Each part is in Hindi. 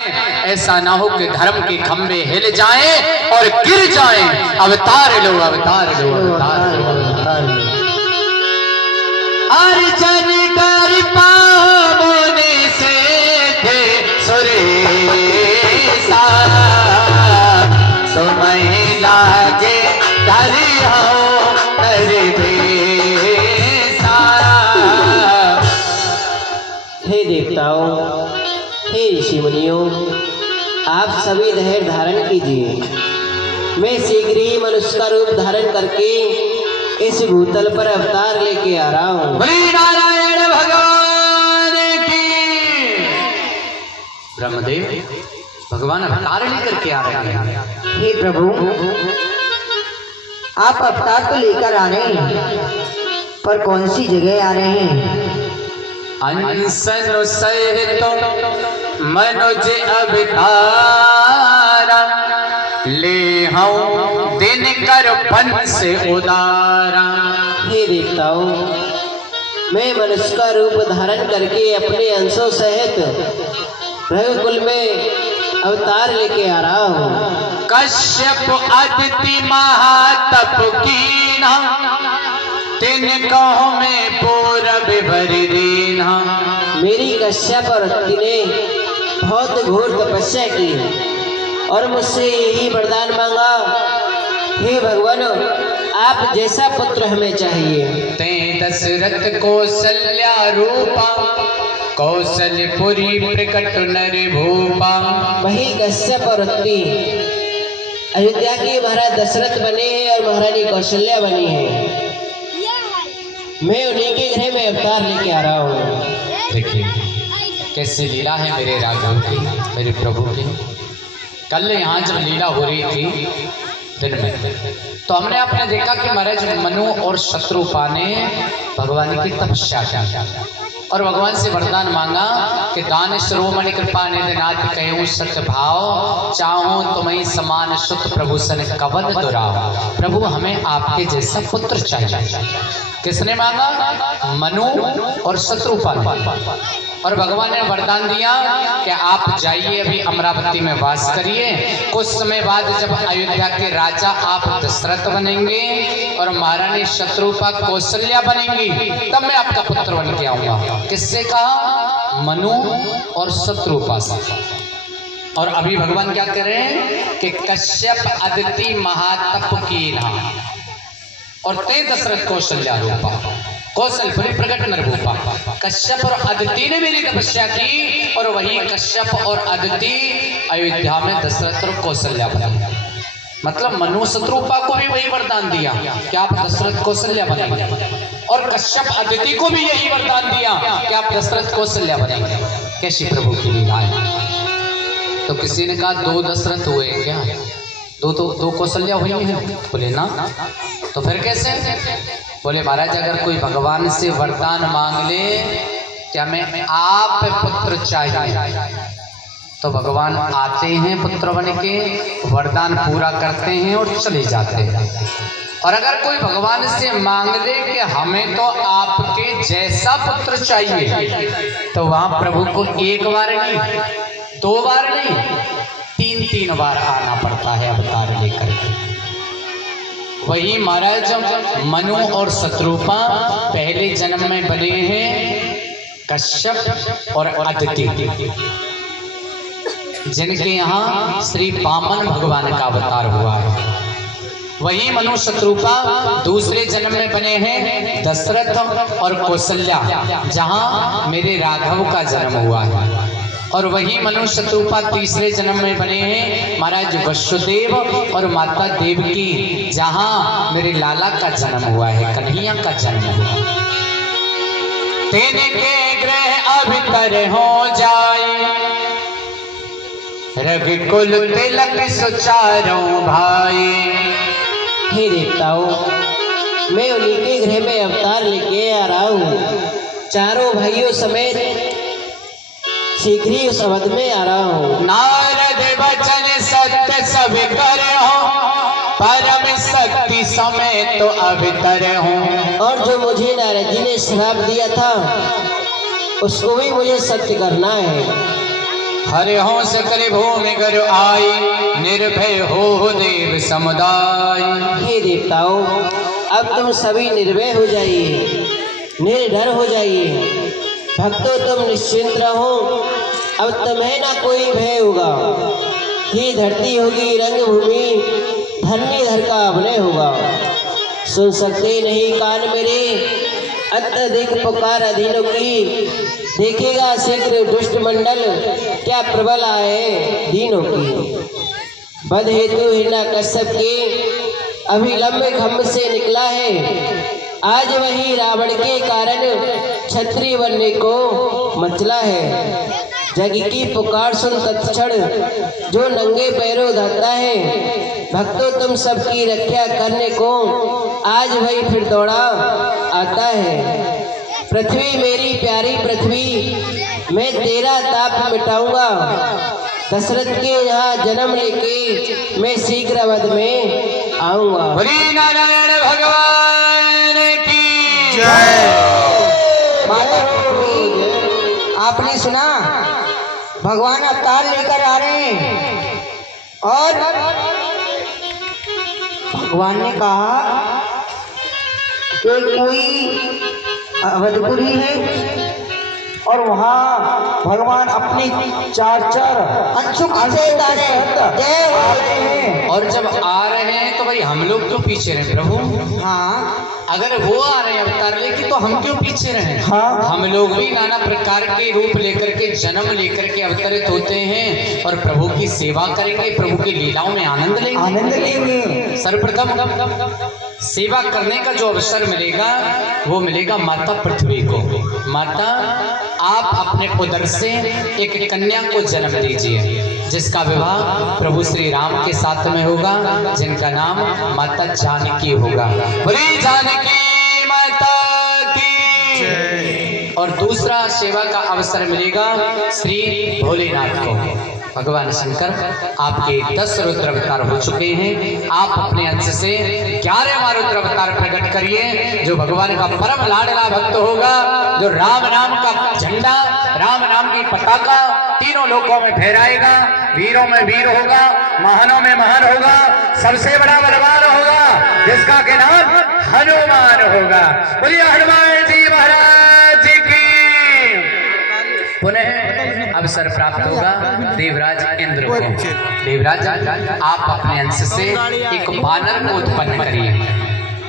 ऐसा ना हो कि धर्म के खंभे हिल जाएं और गिर जाएं। अवतार लो, अवतार लो, अवतार लो, अवतार लो। अर्जन कर पावने से थे सुरेशा, तुम्हें लागे दरिया कर बेसा। हे देवताओं, हे ऋषि मुनियों, आप सभी धैर्य धारण कीजिए। मैं शीघ्र ही मनुष्य का रूप धारण करके इस भूतल पर अवतार लेके आ रहा हूँ। बलि नारायण भगवान की। ब्रह्मदेव भगवान अवतार लेकर के आ रहे हैं। हे प्रभु, आप अवतार तो लेकर आ रहे हैं, पर कौन सी जगह आ रहे हैं? अनसन सहित मनुज अवतारा, ले हूँ दिन कर फन से उदारा। हे देवताओं, मैं मनुष्य का रूप धारण करके अपने अंशों सहित रघुकुल में अवतार लेके आ रहा हूँ। कश्यप अदिति महातप कीना, तिन कहो में पूरब भर दीना। मेरी कश्यप और अदिति ने बहुत घोर तपस्या की और मुझसे यही वरदान मांगा, हे भगवान, आप जैसा पुत्र हमें चाहिए। ते दशरथ कौशल्या रूपा, कौशलपुरी प्रकट नर भूपा। वही कश्यप और अदिति अयोध्या के महाराज दशरथ बने हैं और महारानी कौशल्या बनी है। मैं उन्हीं के घर में अवतार लेके आ रहा हूँ। देखिए कैसी लीला है मेरे राघव की, मेरे प्रभु की। कल यहाँ जब लीला हो रही थी दिन में, तो हमने आपने देखा कि महाराज मनु और शत्रुपा ने भगवान की तपस्या की और भगवान से वरदान मांगा कि दान श्रोमणि कृपा निधिनाथ कहूँ सत्य भाव, चाहूं तुम्हें समान सुत प्रभु सन कवन दुराव। प्रभु हमें आपके जैसा पुत्र चाहिए। किसने मांगा? मनु और शत्रुपा ने। और भगवान ने वरदान दिया कि आप जाइए, अभी अमरावती में वास करिए। कुछ समय बाद जब अयोध्या के राजा आप दशरथ बनेंगे और महारानी शत्रुपा कौशल्या बनेंगी, तब मैं आपका पुत्र बन के आऊंगा। किससे कहा? मनु और शत्रुपा से। और अभी भगवान क्या कर रहे हैं कि कश्यप अदिति महातप कीना और ते दशरथ कौशल्या रूपा, कौशलपुरी प्रकट नरभूपा। कश्यप और अदिति ने मेरी तपस्या की और वही कश्यप और अदिति अयोध्या में दशरथ और कौशल्या बने। मतलब मनु शत्रुपा को भी वही वरदान दिया कि आप दशरथ कौशल्या बनेंगे, और कश्यप अदिति को भी यही वरदान दिया कि आप दशरथ कौशल्या बनेंगे। कैसी प्रभु की लीला है। तो किसी ने कहा दो दशरथ हुए क्या? दो कौशल्या हुई है? बोले ना। तो फिर कैसे? बोले महाराज अगर कोई भगवान से वरदान मांग ले क्या मैं आप पुत्र चाहिए, तो भगवान आते हैं पुत्र बन के, वरदान पूरा करते हैं और चले जाते हैं। और अगर कोई भगवान से मांग ले कि हमें तो आपके जैसा पुत्र चाहिए, तो वहां प्रभु को एक बार नहीं, दो बार नहीं, तीन बार आना पड़ता है अवतार लेकर के। वही महाराज मनु और शत्रुपा पहले जन्म में बने हैं कश्यप और अदिति, जिनके यहाँ श्री वामन भगवान का अवतार हुआ है। वही मनु शत्रुपा दूसरे जन्म में बने हैं दशरथ और कौशल्या, जहाँ मेरे राघव का जन्म हुआ है। और वही मनु शत्रुपा तीसरे जन्म में बने हैं महाराज वसुदेव और माता देवकी, जहां मेरे लाला का जन्म हुआ है, कन्हैया का जन्म हुआ। तेने के ग्रह अभितर हो जाए, रघुकुल तिलक सुचारों भाई। हे देवताओं, मैं उन्हीं के गृह में अवतार लेके आ रहा हूँ। चारों भाइयों समेत शीघ्र ही उस अवध में आ रहा हूँ। नारद वचन सत्य सब कर हो, परम शक्ति समय तो अवतर हो। और जो मुझे नारद जी ने श्राप दिया था उसको भी मुझे सत्य करना है। हरे हो सकल भूमि गर आई, निर्भय हो देव समुदाय। हे देवताओं, अब तुम सभी निर्भय हो जाइए, निर्डर हो जाइए। भक्तों, तुम निश्चिंत रहो, अब तुम्हें ना कोई भय होगा। ये धरती होगी रंगभूमि, धरनीधर का अभिनय होगा। सुन सकते नहीं कान मेरे, अत्यधिक पुकार अधीनों की। देखेगा शीघ्र दुष्ट मंडल, क्या प्रबल आए दीनों की। बध हेतु हिरण्यकश्यप के अभी लंबे खम्भ से निकला है। आज वही रावण के कारण क्षत्रिय बनने को मचला है। जग की पुकार सुन तत्क्षण, जो नंगे पैरों धरता है। भक्तों, तुम सबकी रक्षा करने को आज वही फिर दौड़ा आता है। पृथ्वी मेरी प्यारी पृथ्वी, मैं तेरा ताप मिटाऊंगा। दशरथ के यहाँ जन्म लेके मैं शीघ्र अवध में आऊंगा। बोली नारायण भगवान की जय। माता आपने सुना, भगवान अवतार लेकर आ रहे हैं और भगवान ने कहा कि कोई अवधपुरी है और वहाँ भगवान अपने चार अनसुख से जय हो रहे हैं। और जब आ रहे हैं तो भाई हम लोग क्यों पीछे रहे प्रभु? हाँ, अगर वो आ रहे हैं अवतार लेके तो हम क्यों पीछे रहे? हाँ। हम लोग भी नाना प्रकार के रूप लेकर के, जन्म लेकर के अवतरित होते हैं और प्रभु की सेवा करेंगे, प्रभु की लीलाओं में आनंद लेंगे। सर्वप्रथम सेवा करने का जो अवसर मिलेगा वो मिलेगा माता पृथ्वी को। माता, आप अपने उदर से एक कन्या को जन्म दीजिए, जिसका विवाह प्रभु श्री राम के साथ में होगा, जिनका नाम माता जानकी होगा। बोली जानकी माता की। और दूसरा सेवा का अवसर मिलेगा श्री भोलेनाथ को। भगवान शंकर आपके 10 रुद्र अवतार हो चुके हैं। आप अपने अंश से 11वां रुद्र अवतार प्रकट करिए। जो भगवान का परम लाडला भक्त होगा, जो राम नाम का झंडा, राम नाम की पताका तीनों लोकों में फहराएगा, वीरों में वीर होगा, महानों में महान होगा, सबसे बड़ा बलवान होगा, जिसका के नाम हनुमान होगा। बोलिए हनुमान जी महाराज की। पुनः अवसर प्राप्त होगा देवराज इंद्र को। देवराज, आप अपने अंश से एक वानर को उत्पन्न करिए,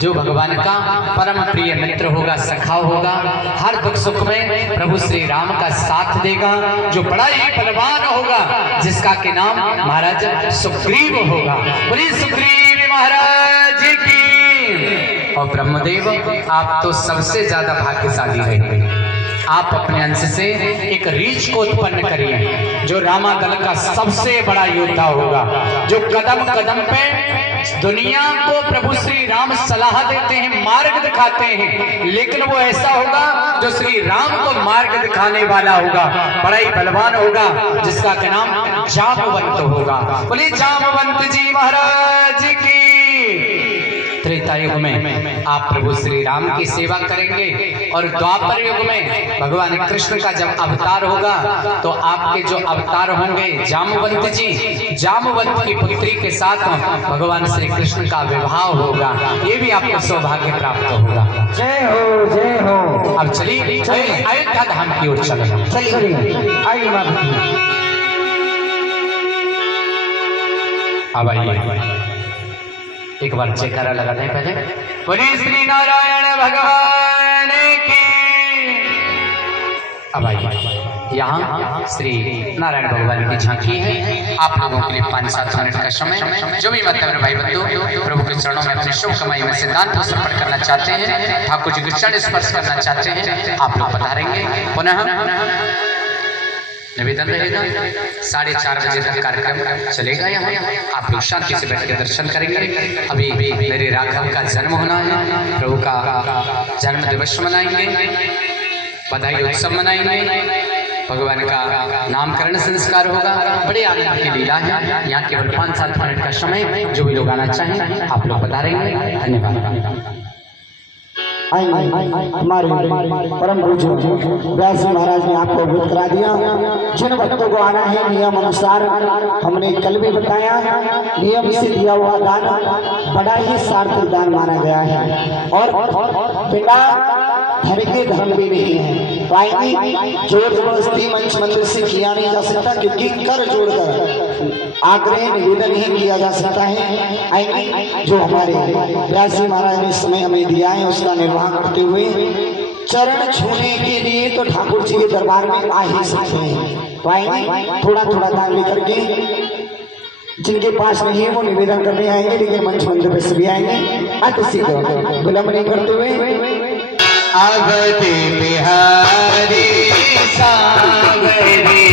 जो भगवान का परम प्रिय मित्र होगा, सखा होगा, हर दुख सुख में प्रभु श्री राम का साथ देगा, जो बड़ा ही बलवान होगा, जिसका के नाम महाराज सुग्रीव होगा। बोलिए सुग्रीव महाराज की। और ब्रह्मदेव, आप तो सबसे ज्यादा भाग्यशाली हैं। आप अपने अंश से एक रीछ को उत्पन्न करिए, जो रामादल का सबसे बड़ा योद्धा होगा, जो कदम कदम पे दुनिया को प्रभु श्री राम सलाह देते हैं, मार्ग दिखाते हैं, लेकिन वो ऐसा होगा जो श्री राम को मार्ग दिखाने वाला होगा, बड़ा ही बलवान होगा, जिसका का नाम जामवंत होगा। बोलिए जामवंत जी महाराज की। त्रेता युग में आप प्रभु श्री राम की सेवा करेंगे और द्वापर युग में भगवान कृष्ण का जब अवतार होगा तो आपके जो अवतार होंगे जामवंत जी, जामवंत की पुत्री के साथ भगवान श्री कृष्ण का विवाह होगा। ये भी आपको सौभाग्य प्राप्त होगा। जय हो, जय हो। अब चलिए अयोध्या धाम की ओर चले। अब आइए एक बार जयकारा लगा दें पहले। बोलिए श्री नारायण भगवान की। अब आइए, यहाँ श्री नारायण भगवान की झांकी है। आप लोगों के लिए 5-7 मिनट का समय, जो भी मतलब भाई बंधु प्रभु के चरणों में अपनी शुभ कमाई में से दान को समर्पण करना चाहते हैं, ठाकुर जी के चरण स्पर्श करना चाहते हैं, आप लोग पधारेंगे। पुनः निवेदन रहेगा 4:30 बजे तक कार्यक्रम चलेगा। यहाँ आप लोग शांति से बैठ के दर्शन करेंगे। अभी मेरे राघव का जन्म होना है, प्रभु का जन्म दिवस मनाएंगे, बधाई उत्सव मनाएंगे, भगवान का नामकरण संस्कार होगा। बड़े आनंद की लीला है। यहाँ केवल 5-7 मिनट का समय, जो भी लोग आना चाहें आप लोग पधारेंगे। धन्यवाद। हमारे परम पूज्य व्यास जी महाराज ने आपको अवगत करा दिया। जिन भक्तों को आना है नियम अनुसार, हमने कल भी बताया, नियम से दिया हुआ दान बड़ा ही सार्थक दान माना गया है और बिना धन के धर्म भी नहीं है। तो आएंगे जोर जबरदस्ती मंच मंदिर से किया नहीं जा सकता, क्योंकि कर जोड़कर आग्रह निवेदन ही किया जा सकता है। आएंगे जो हमारे व्यास जी महाराज ने समय हमें दिया है उसका निर्वाह करते हुए चरण छूने के लिए तो ठाकुर जी के दरबार में आ ही सकते हैं। तो आएंगे थोड़ा थोड़ा दान लेकर के, जिनके पास नहीं है वो निवेदन करने आएंगे, लेकिन मंच मंदिर पे सभी आएंगे। किसी को विलंब नहीं करते हुए अवधि बिहारी सागरी